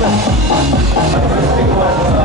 Thank you.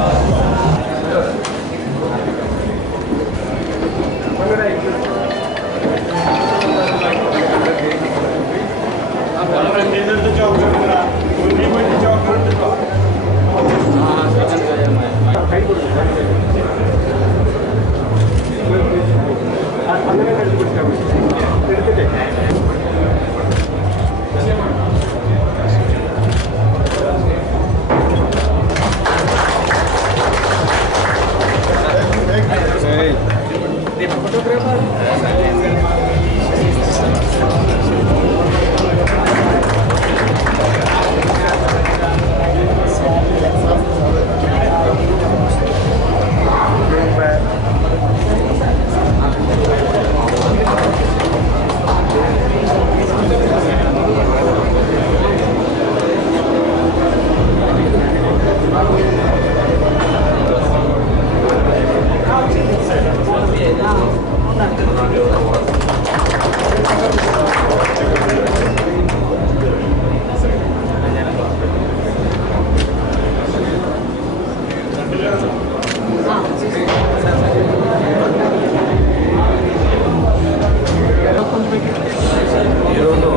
ఈరోజు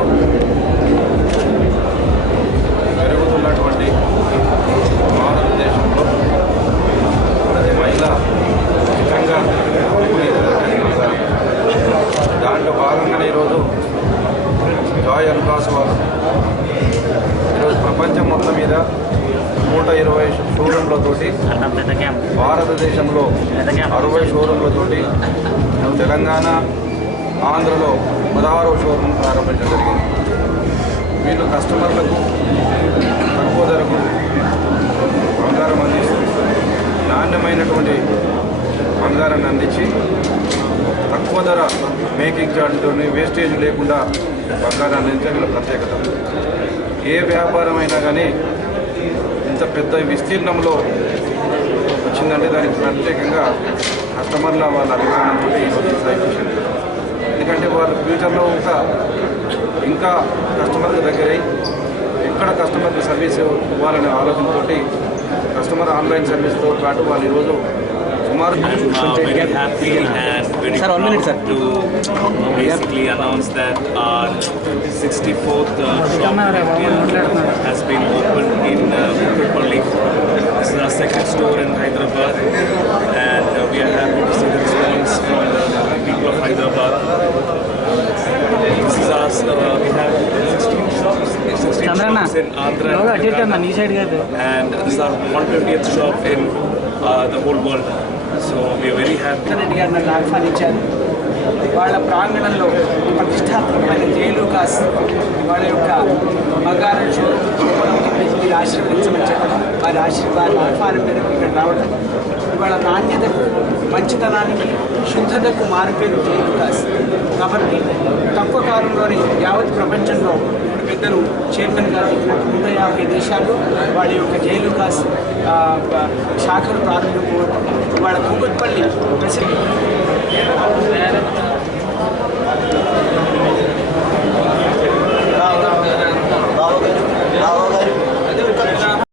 పెరుగుతున్నటువంటి భారతదేశంలో మహిళ నిజంగా దాంట్లో భాగంగానే ఈరోజు జాయ్ అల్కాస్ వారు ఈరోజు ప్రపంచం మొత్తం మీద నూట ఇరవై షోరూంలతోటి భారతదేశంలో అరవై షోరూంలతోటి తెలంగాణ ఆంధ్రలో పదహారవ షోరూమ్ ప్రారంభించడం జరిగింది. వీళ్ళు కస్టమర్లకు తక్కువ ధరకు బంగారం అందిస్తూ నాణ్యమైనటువంటి బంగారాన్ని అందించి తక్కువ ధర మేకింగ్ ఛార్జ్తో వేస్టేజ్ లేకుండా బంగారాన్ని అందించే వీళ్ళ ప్రత్యేకత. ఏ వ్యాపారమైనా కానీ ఇంత పెద్ద విస్తీర్ణంలో వచ్చిందంటే దానికి ప్రత్యేకంగా కస్టమర్ల వాళ్ళ అభిమానంతో ఈరోజు సాధించారు ఎందుకంటే వాళ్ళు ఫ్యూచర్లో ఇంకా ఇంకా కస్టమర్కి దగ్గరై ఎక్కడ కస్టమర్కి సర్వీస్ ఇవ్వాలనే ఆలోచనతోటి కస్టమర్ ఆన్లైన్ సర్వీస్తో పాటు వాళ్ళు ఈరోజు సుమారు uh, very happy and very Sir, one minute, sir. proud to basically announce that our 64th uh, shop has been opened in uh. This is our second store in Hyderabad and uh, we are happy to see the response from the people of Hyderabad. This is our, uh, we have 16 shops, 16 Chandranna shops in Andhra బాగా and అటు ఇటు అన్న Telangana. నీ side కాదు and this is our 150th shop in uh, the whole world. So we are very happy. వాళ్ళ ప్రాంగణంలో ప్రతిష్టాత్మకమైన జయలూకాస్ వాళ్ళ యొక్క బంగారం షోరూమ్ మీరు ఆశీర్వదించమని చెప్పడం వారి ఆశీర్వాదం ఆహ్వానం మేరకు ఇక్కడ రావడం ఇవాళ నాణ్యతకు మంచితనానికి శుద్ధతకు మారిపోయిన జయలూకాస్ కాబట్టి తక్కువ కాలంలోనే యావత్ ప్రపంచంలో పెద్దలు చైర్మన్ గారు నూట యాభై దేశాలు వాళ్ళ యొక్క జైలు ఆ, శాఖలు ప్రారంభించుకోవడం వాళ్ళ కూకట్పల్లి ప్రసిద్ధి.